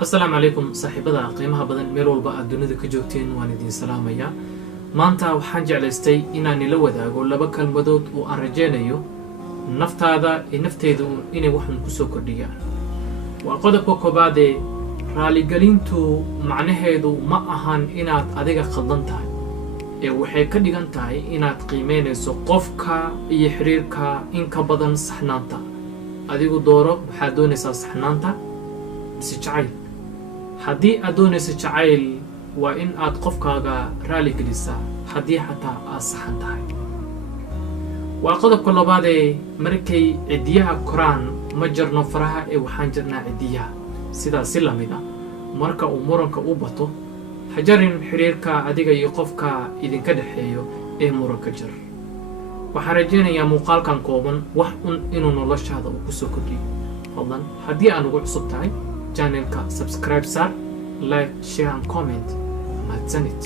السلام عليكم صاحبada qiimaha badan meel walba aad dunida ka joogteen waan idin salaamaya maanta waxaan jeclaystay inaan ila wadaago laba kalmadood oo aan rajaynayo naftaada iyo nafteedu inay waxan ku soo kordhiyaan waa qodobka koobaad ee raaligelintu macnaheedu ma ahan inaad adiga khaldan tahay ee waxay ka dhigan tahay inaad qiimeynayso qofka iyo xiriirka in ka badan saxnaanta adigu dooro waxaad doonaysaa saxnaanta mise jacayl haddii aad doonayso jacayl waa in aad qofkaaga raali gelisaa haddii xataa aad saxan tahay waa qodobka labaad ee markay cidiyaha koraan ma jarno faraha ee waxaan jirnaa cidiyaha sidaas si lamid ah marka uu muranka u bato hajarin xiriirka adiga iyo qofka idinka dhaxeeyo ee muranka jar waxaan rajaynayaa muuqaalkan kooban wax inuu noloshaada ku soo kordhiyo fadlan haddii aan ugu cusub tahay channelka subscribe sar like share and comment mahadsanid